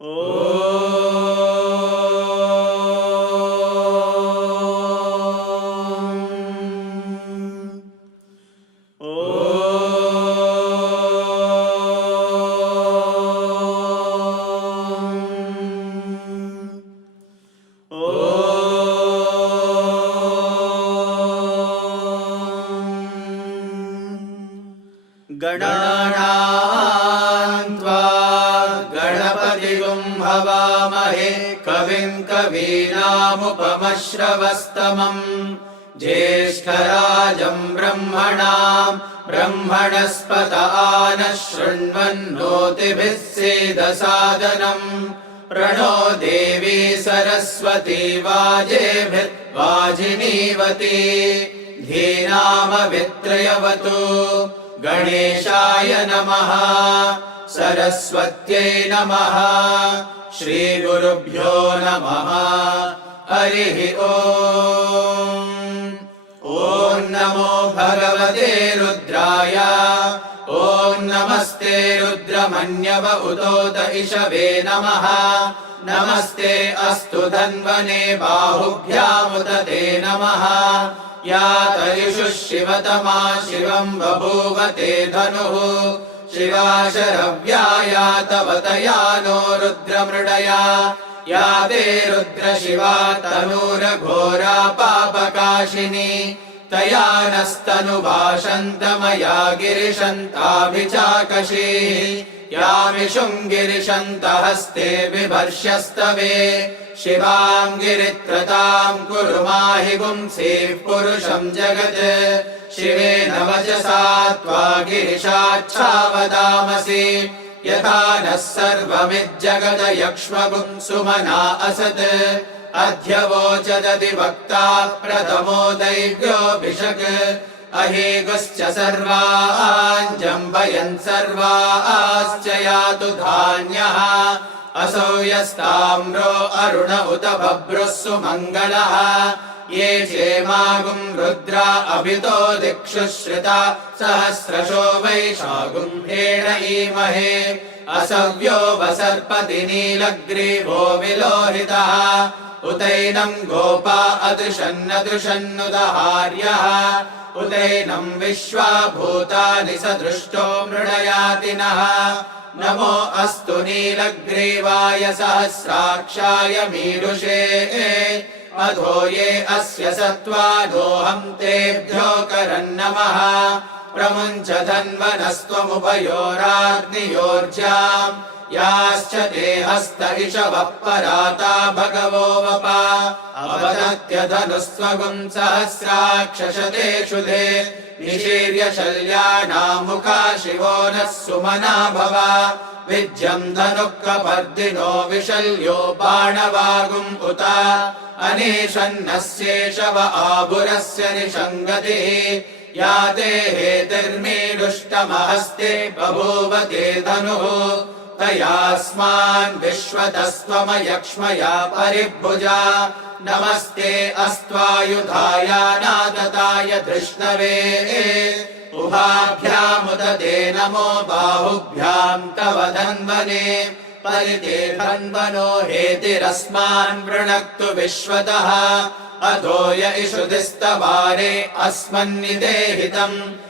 哦。कवीनामुपमश्रवस्तमम् ज्येष्ठराजम् ब्रह्मणाम् ब्रह्मणस्पत नः शृण्वन्नोतिभिः सेदसादनम्। प्रणो देवी सरस्वती वाजेभिर्वाजिनीवती धीनामवित्रयवतु। गणेशाय नमः। सरस्वत्यै नमः। श्रीगुरुभ्यो नमः हरिः ॐ नमो भगवते रुद्राय। ॐ नमस्ते रुद्रमन्यव उतोत इषवे नमः। नमस्ते अस्तु धन्वने बाहुभ्यामुत ते नमः। या तरिषु शिवतमा शिवम् बभूव ते धनुः। शिवा शरव्या तव तया नो रुद्रमृडया या ते रुद्रशिवा तनूरघोरा पापकाशिनी तया नस्तनुभाषन्तमया गिरिशन्ताभिचाकशीः। यामिषुम् गिरिशन्तहस्ते बिभर्ष्यस्तवे। शिवाम् गिरित्रताम् कुरु माहि पुंसीः पुरुषम् जगत्। शिवेन वचसा त्वा गिरिशाच्छावदामसि यथा नः सर्वमिज्जगद यक्ष्मगुम् सुमना असत्। अध्यवोचदति वक्ता प्रथमो दैव्योऽभिषक् अहेगुश्च सर्वाञ्जम्बयन् सर्वाश्च यातु धान्यः असौ यस्ताम्रो अरुण उत बभ्रुः सुमङ्गलः ये चेमागुम् रुद्रा अभितो दिक्षु श्रिता सहस्रशो वैशागुम्भेण ईमहे असव्यो वसर्पति नीलग्रीवो विलोहितः उतैनम् गोपा अदृशन्नदृशन्नुदहार्यः उदैनम् विश्वा भूतानि स दृष्टो मृडयातिनः नमो अस्तु नीलग्रीवाय सहस्राक्षाय मीरुषे। अधो ये अस्य सत्त्वादोऽहम् तेभ्यो करन्नमः। प्रमुञ्च धन्वनस्त्वमुभयोराग्नियोर्जाम् याश्च देहस्त इषवः पराता भगवो सहस्राक्षशतेषु धे निशीर्य शल्यानामुखा शिवो नः सुमना भव विज्यम् धनुः कपर्दिनो विशल्यो बाणवागुम् उत अनेशन्नस्येषव आभुरस्य निषङ्गतिः या ते हेतिर्मीडुष्टमहस्ते बभूव ते धनुः तयास्मान् विश्वतस्त्वमयक्ष्मया परिभुजा। नमस्ते अस्त्वायुधाय नादताय धृष्णवे। उभाभ्यामुद ते नमो बाहुभ्याम् तव धन्वने। परिते धन्वनो हेतिरस्मान् वृणक्तु विश्वतः। अधो य इषुधिस्तवारे अस्मन्निदेहितम्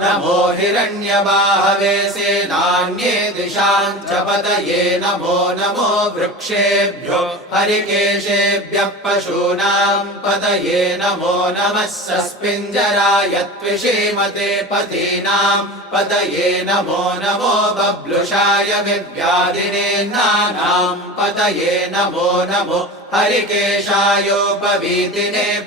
नमो हिरण्यबाहवे सेनान्ये दिशाम् च पतये नमो नमो वृक्षेभ्यो हरिकेशेभ्यः पशूनाम् पतये नमो नमः सस्पिञ्जराय त्विषीमते पतीनाम् पतये नमो नमो बब्लुषाय विव्याधिनेन्नानाम् पतये नमो नमो हरिकेशायोपवीतिने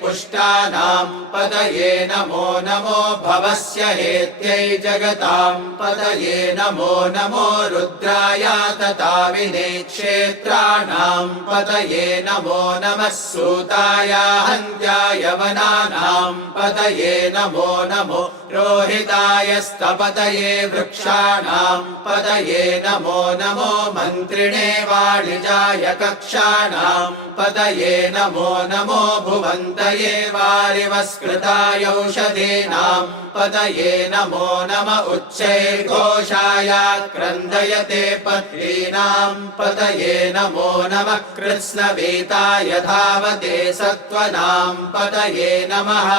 पुष्टानाम् पदये नमो नमो भवस्य हेत्यै जगताम् पदये नमो नमो रुद्राय तताविने क्षेत्राणाम् पदये नमो नमः सूताय हन्त्याय वनानाम् पदये नमो नमो रोहिताय स्तपतये वृक्षाणाम् पतये नमो नमो मन्त्रिणे वाणिजाय कक्षाणाम् पतये नमो नमो भुवन्तये वारिवस्कृतायौषधीनाम् पतये नमो नम उच्चैर्घोषाय क्रन्दयते पत्नीनाम् पतये नमो नमः कृत्स्नवेताय धावते सत्त्वनाम् पतये नमः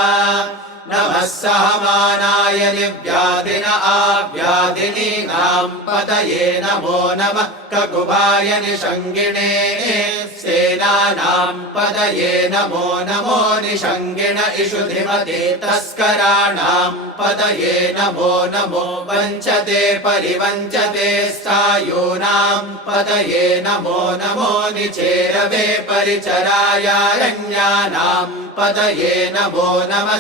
नमः सहमानाय निव्याधिन आव्याधिनीनाम् पतये नमो नमः ककुभाय निषङ्गिणे सेनानाम् पतये नमो नमो निषङ्गिण इषुधिमते तस्कराणाम् पतये नमो नमो वञ्चते परिवञ्चते स्थायूनाम् पतये नमो नमो निचेरवे परिचरायारण्यानाम् पतये नमो नमः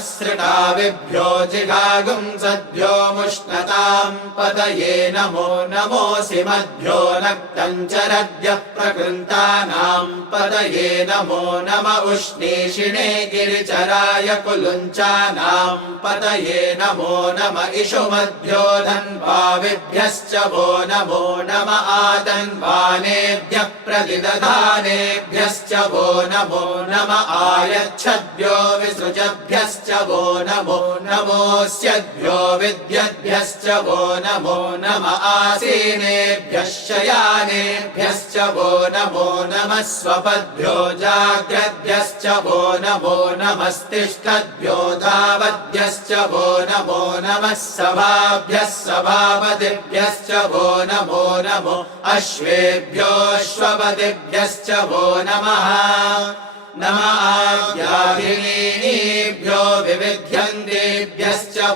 सृटाविभ्यो जिघागुम् सद्भ्यो मुष्णताम् पतये नमो नमोऽसि मद्भ्यो नक्तम् चरद्यः प्रकृन्तानाम् पतये नमो नम उष्णीषिणे गिरिचराय कुलुञ्चानाम् पतये नमो नम इषुमद्भ्यो धन्वाविभ्यश्च वो नमो नम आतन्वानेभ्यः प्रतिदधानेभ्यश्च वो नमो नम आयच्छद्भ्यो विसृजभ्यश्च वो नमो नमोऽस्यद्भ्यो विद्यद्भ्यश्च वो नमो नम आसीनेभ्यः शयानेभ्यश्च वो नमो नमः स्वपद्भ्यो जाग्रद्भ्यश्च वो नमो नमस्तिष्ठद्भ्यो धावद्भ्यश्च वो नमो नमः सभाभ्यः सभापतिभ्यश्च वो नमो नमो अश्वेभ्योऽश्वपतिभ्यश्च वो नमः नम आव्याधिनीभ्यो विविध्यन्तेभ्यश्च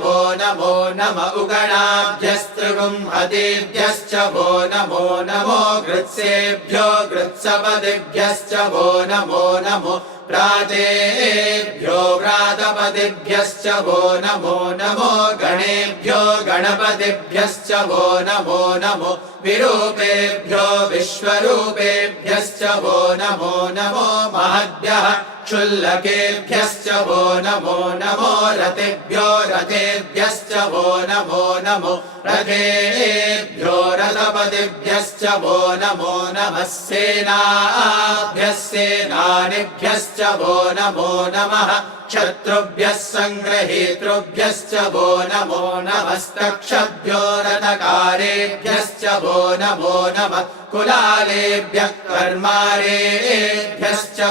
वो नमो नम उगणाभ्यस्त्रिगुंहतेभ्यश्च वो नमो नमो गृत्सेभ्यो गृत्सपदिभ्यश्च वो नमो नमो प्रातेभ्यो व्रातपदिभ्यश्च वो नमो नमो गणेभ्यो गणपतिभ्यश्च वो नमो नमो विरूपेभ्यो विश्वरूपेभ्यश्च वो नमो नमो महद्भ्यः क्षुल्लकेभ्यश्च वो नमो नमो रतिभ्यो रथेभ्यश्च वो नमो नमो रथेभ्यो रथपतिभ्यश्च वो नमो नमः सेनाभ्यः सेनानिभ्यश्च वो नमो नमः शत्रुभ्यः सङ्ग्रहेतृभ्यश्च वो नमो नमस्तक्षभ्यो रथकारेभ्यश्च वो नमो नमः कुलालेभ्यः कर्मारेभ्यश्च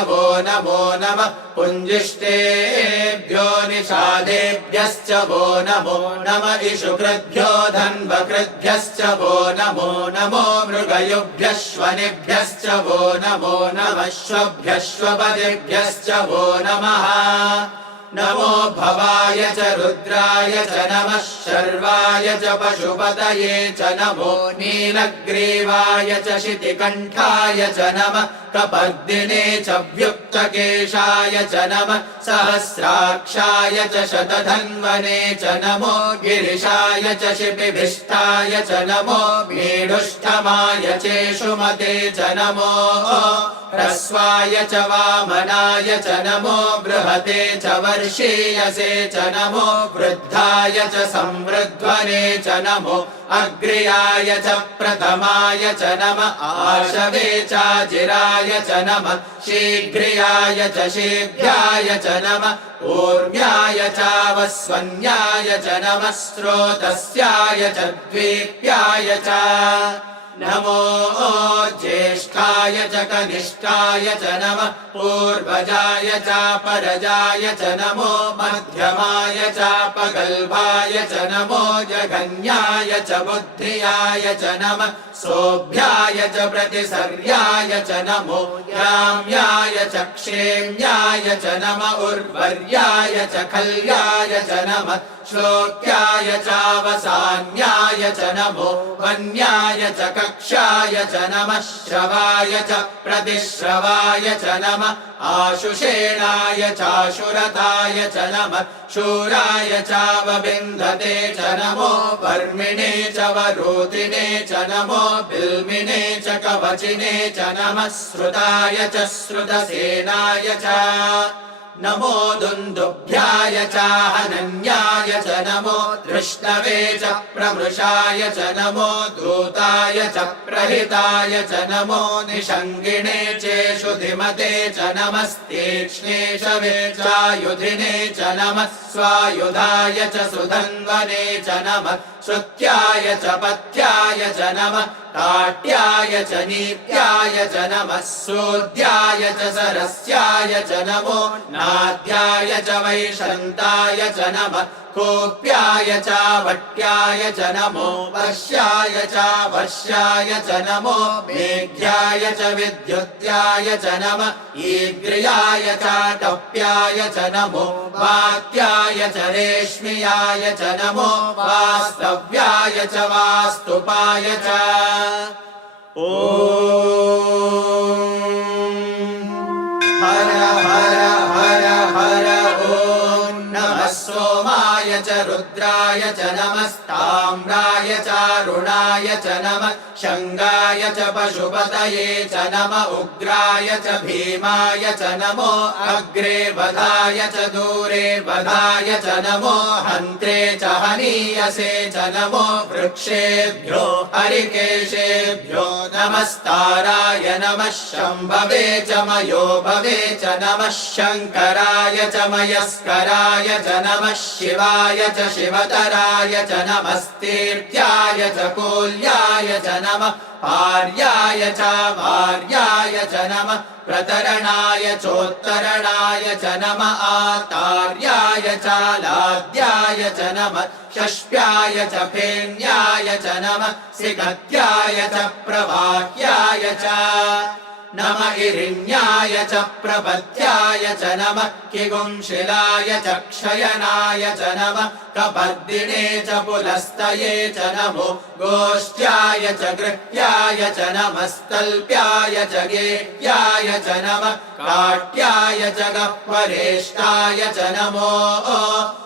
वो नमो नमः पुञ्जिष्टेभ्यो निषादेभ्यश्च वो नमो नम इषुकृद्भ्यो धन्वकृद्भ्यश्च वो नमो नमो मृगयुभ्यश्वनिभ्यश्च वो नमो नमः श्वभ्यश्वपदिभ्यश्च वो नमः नमो भवाय च रुद्राय च नमः शर्वाय च पशुपतये च नमो नीलग्रीवाय च शितिकण्ठाय च नमः कपर्दिने च व्युक्तकेशाय च नमः सहस्राक्षाय च शतधन्वने च नमो गिरिशाय च शिपिभिष्टाय च नमो मीढुष्ठमाय चेषुमते च नमो ह्रस्वाय च वामनाय च नमो बृहते च वर्षीयसे च नमो वृद्धाय च संवृध्वने च नमो अग्र्याय च प्रथमाय च नम आशवे चाजिराय च नम शीघ्रियाय च शीघ्राय च नम ऊर्म्याय चावस्वन्याय च नमः स्रोतस्याय च द्वीप्याय च नमो ज्येष्ठाय च कनिष्ठाय च नमः पूर्वजाय चापरजाय च नमो मध्यमाय चापगल्भाय च नमो जघन्याय च बुद्धियाय च नमः सोऽभ्याय च प्रतिसर्याय च नमो याम्याय च क्षेम्याय च नम उर्वर्याय च खल्याय च नमः श्लोक्याय चावसान्याय च नमो वन्याय च कक्षाय च नमः श्रवाय च प्रतिश्रवाय च नमः आशुषेणाय चाशुरताय च नमः शूराय चावबिन्धते च नमो वर्मिणे च वरोतिने च नमो बिल्मिने च कवचिने च नमः श्रुताय च श्रुतसेनाय च नमो दुन्दुभ्याय चाहनन्याय च नमो दृष्णवे च प्रमृषाय च नमो दूताय च प्रहिताय च नमो निषङ्गिणे चेषु धिमते च नमस्तीक्ष्णेशवे चायुधिने च नमः स्वायुधाय च सुधन्वने च नमः श्रुत्याय च पथ्याय च नमः काट्याय च नीत्याय च नमः सोद्याय च सरस्याय च नमो नाद्याय च वैशन्ताय च नमः कोप्याय च वट्याय च नमो वर्ष्याय च वर्ष्याय च नमो मेघ्याय च विद्युत्याय च नमः ईग्र्याय च टप्याय च नमो वात्याय च रेश्मियाय च नमो वास्तव्याय च वास्तुपाय च ॐ so much. सोमाय च रुद्राय च नमस्ताम्राय चारुणाय च नमः शङ्गाय च पशुपतये च नम उग्राय च भीमाय च नमो अग्रे वधाय च दूरे वधाय च नमो हन्त्रे च हनीयसे च नमो वृक्षेभ्यो हरिकेशेभ्यो नमस्ताराय नमः शम्भवे च मयो भवे च नमः शङ्कराय च मयस्कराय च नमः शिवाय च शिवतराय च नमस्तीर्त्याय च कोल्याय च नमः पार्याय च वार्याय च नमः प्रतरणाय चोत्तरणाय च नम आतार्याय च लाद्याय च नमः षष्ट्याय च फेन्याय च नमः सिगत्याय च प्रवाह्याय च नम इरिण्याय च प्रपत्याय च नमः किगुंशिलाय च क्षयनाय च नमः कपर्दिने च पुलस्तये च नमो गोष्ठ्याय च गृह्याय च नमस्तल्प्याय च गेह्याय च नमः काट्याय च गह्वरेष्टाय च नमो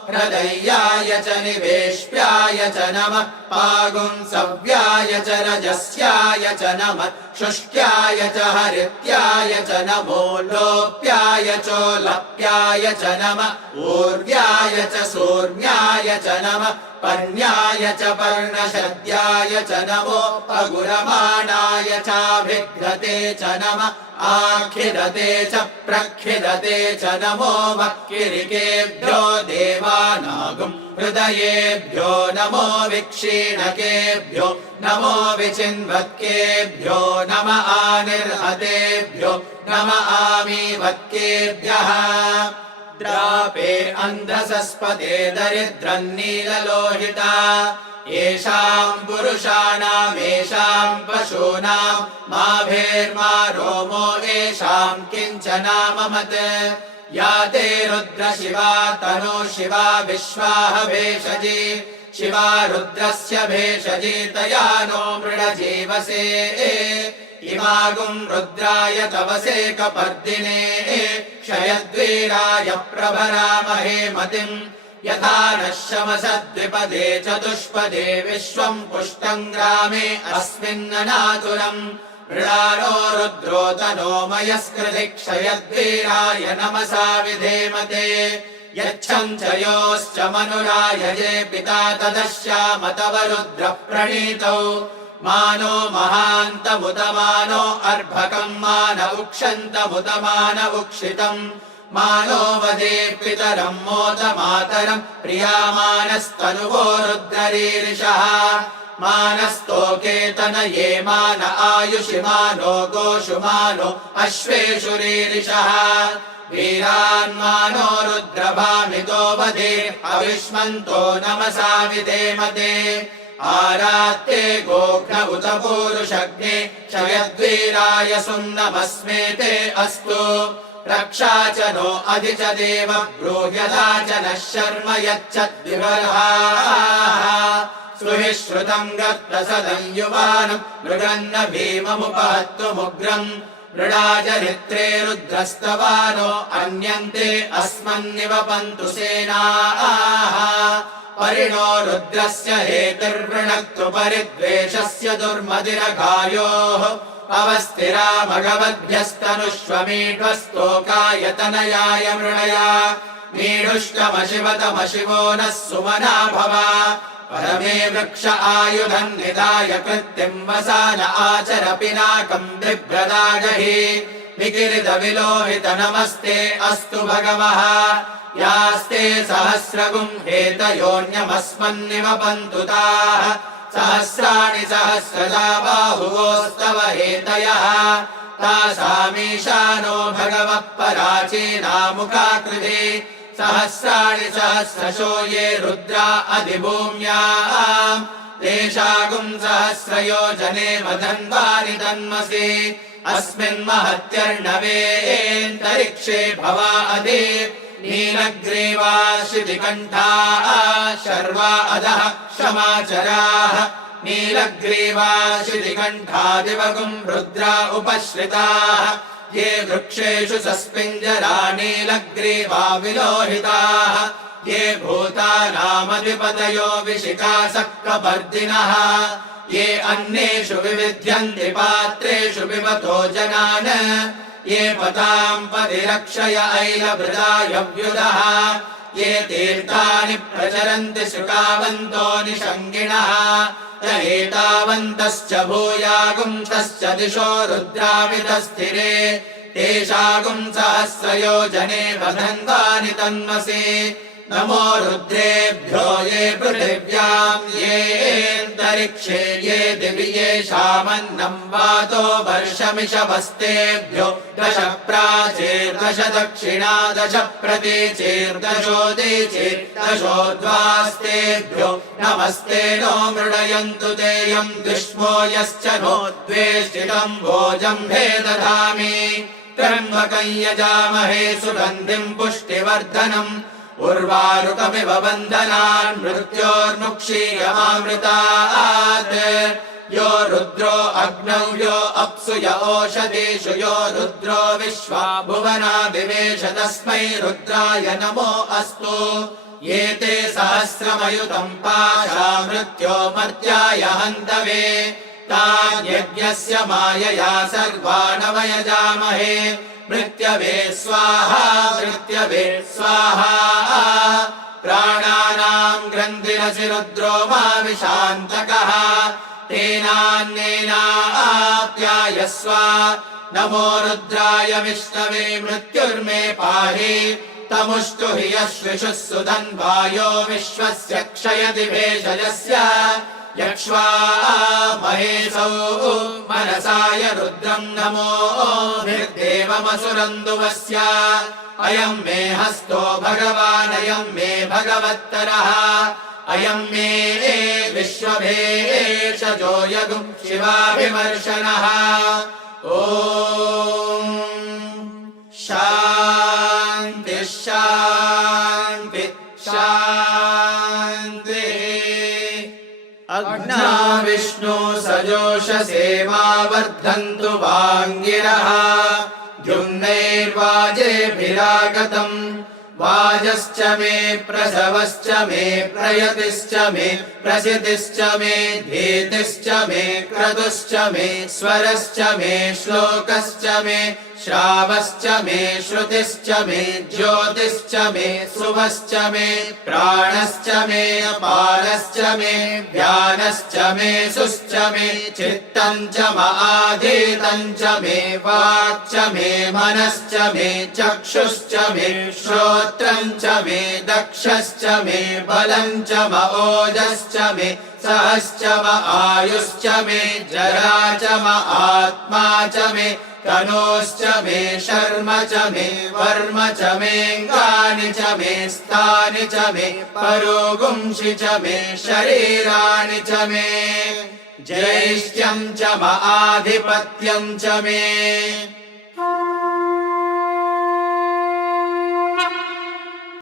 हृदय्याय च निवेश्याय च नमः पागुंसव्याय च रजस्याय च नमः शुष्क्याय च हरित्याय च नमो लोप्याय चोलप्याय च नमः ऊर्व्याय च सूर्ण्याय च नमः पर्ण्याय च पर्णशद्याय च नमो पगुरमाणाय चाभिघ्रते च नमः आखिदते च प्रखिदते च नमो वक्किरिकेभ्यो देवानागुम् हृदयेभ्यो नमो विक्षीणकेभ्यो नमो विचिन्वत्केभ्यो नम आनिर्हतेभ्यो नम आमीवत्केभ्यः। द्रापे अन्धसस्पदे दरिद्रन्नीललोहिता येषाम् पुरुषाणामेषाम् पशूनाम् माभेर्मा रोमो येषाम् किञ्चनाममत् या ते रुद्र शिवा तनो शिवा विश्वाह भेषजी शिवा रुद्रस्य भेषजी तया नो मृडजीवसे। इमागुम् रुद्राय तवसे कपर्दिने। क्षयद्वीराय प्रभरामहे मतिम् यथा नः शमसद्विपदे चतुष्पदे विश्वम् पुष्टम् ग्रामे अस्मिन्ननातुरम् मृडानो रुद्रोतनो मयस्कृति क्षयद्वीराय नमसा विधेमते यच्छम् च योश्च मनुरायजे पिता तदश्याम तव रुद्र प्रणीतौ मानो महान्तमुदमानो अर्भकम् मान उक्षन्तमुदमान उक्षितम् मानो वदे पितरम् मोदमातरम् प्रियामानस्तनुवो रुद्ररीरिषः मानस्तोकेतन ये मान आयुषि मानो गोषु मानो अश्वेषु रीरिषः वीरान्मानो रुद्रभामितो वदे अविष्मन्तो नमसा विधेमते आरात्ते गोघ्न उत पूरुषग्ने क्षयद्वीराय सुन्नमस्मेते अस्तु रक्षा च नो अधि च देव ब्रूह्यदा च नः शर्म यच्छद्विबर्हाः सुहि श्रुतम् गत्प्रसदम् युवानम् मृगन्न भीममुपहत्तुमुग्रम् मृडाचरित्रे रुद्रस्तवानो अन्यन्ते अस्मन्निवपन्तु सेनाः परिणो रुद्रस्य हेतिर्वृणक्तु परिद्वेषस्य दुर्मदिरघायोः अवस्थिरा मघवद्भ्यस्तनुष्वमीढ्वस्तोकायतनयाय मृणया मीढुष्कमशिवतमशिवो नः सुमना भव परमे वृक्ष आयुधम् निधाय कृत्तिम् वसान आचर पिनाकम् बिभ्रदागहि विकिरित विलोहित नमस्ते अस्तु भगवः यास्ते सहस्रगुम् हेतयोऽन्यमस्मन्निव पन्तु ताः सहस्राणि सहस्रदा बाहुवोस्तव हेतयः तासामीशानो भगवः पराचीनामुखाकृति सहस्राणि सहस्रशो ये रुद्रा अधिभूम्याम् तेषागुम् सहस्रयोजने मदन्वानि तन्मसि अस्मिन् महत्यर्णवेन्तरिक्षे भवा अधि नीलग्रीवा शितिकण्ठाः शर्वा अधः क्षमाचराः नीलग्रीवा शितिकण्ठादिवगुम् रुद्रा उपश्रिताः ये वृक्षेषु सस्मिञ्जरा नीलग्रीवा विलोहिताः ये भूतानामधिपतयो विशिखासक्कपर्दिनः ये अन्येषु विविध्यन्ति पात्रेषु पिबतो जनान् ये पताम् परिरक्षय ऐलभृदायव्युदः ये तीर्थानि प्रचरन्ति शुकावन्तो निषङ्गिणः य एतावन्तश्च भूयागुंसश्च दिशो रुद्रावितस्थिरे। तेषागुम् सहस्रयोजने वदन्तानि तन्मसि नमो रुद्रेभ्यो ये पृथिव्याम् येऽन्तरिक्षे ये दिवि येषामन्नम् वातो वर्षमिषवस्तेभ्यो दश प्राचीर्दश दक्षिणा दश प्रतीचीर्दशोदीचीर्दशोद्वास्तेभ्यो नमस्ते नो मृडयन्तु तेयम् दुष्मो यश्च नो द्वेष्टितम् भोजम्भे दधामि त्र्यम्बकम् यजामहे सुगन्धिम् पुष्टिवर्धनम् उर्वारुकमिव बन्धनान् मृत्योर्मुक्षीयमामृतात् यो रुद्रो अग्नौ यो अप्सु य ओषधीषु यो रुद्रो विश्वा भुवना विवेश तस्मै रुद्राय नमो अस्तु। एते सहस्रमयुतम् पाशा मृत्यो मर्त्याय हन्तवे। तान्यज्ञस्य मायया सर्वाणवयजामहे मृत्यवे स्वाहा मृत्यवे स्वाहा प्राणानाम् ग्रन्थिरसि रुद्रो मा विशान्तकः तेनान्येनाप्यायस्व नमो रुद्राय विष्णवे मृत्युर्मे पाहि तमुष्टु हि यश्विषुः सुधन्वायो विश्वस्य क्षयति भेषजस्य यक्ष्वा महेशौ मनसाय रुद्रम् नमो निर्देवमसुरन्दुवस्य अयम् मे हस्तो भगवानयम् मे भगवत्तरः अयम् मे विश्वभेषजो यगुम् शिवाभिमर्शनः ॐ अग्ना विष्णु सजोषसेवा वर्धन्तु वाङ्गिरः। द्युम्नैर्वाजेभिरागतम्। वाजश्च मे प्रसवश्च मे प्रयतिश्च मे प्रसितिश्च मे धीतिश्च मे क्रतुश्च मे स्वरश्च मे श्लोकश्च मे श्रावश्च मे श्रुतिश्च मे ज्योतिश्च मे शुभश्च मे प्राणश्च मे अपारश्च मे ध्यानश्च मे सुश्च मे चित्तम् च माधीतम् च मे वाक्च मे मनश्च मे चक्षुश्च मे श्रोत्रम् च मे दक्षश्च मे बलम् च म मे सहश्च म आयुश्च मे जरा च म आत्मा च मे तनोश्च मे शर्म च मे वर्म च मेऽङ्गानि च मे स्थानि च मे परोगुंषि च मे शरीराणि च मे ज्यैष्ठ्यम् च म आधिपत्यम् च मे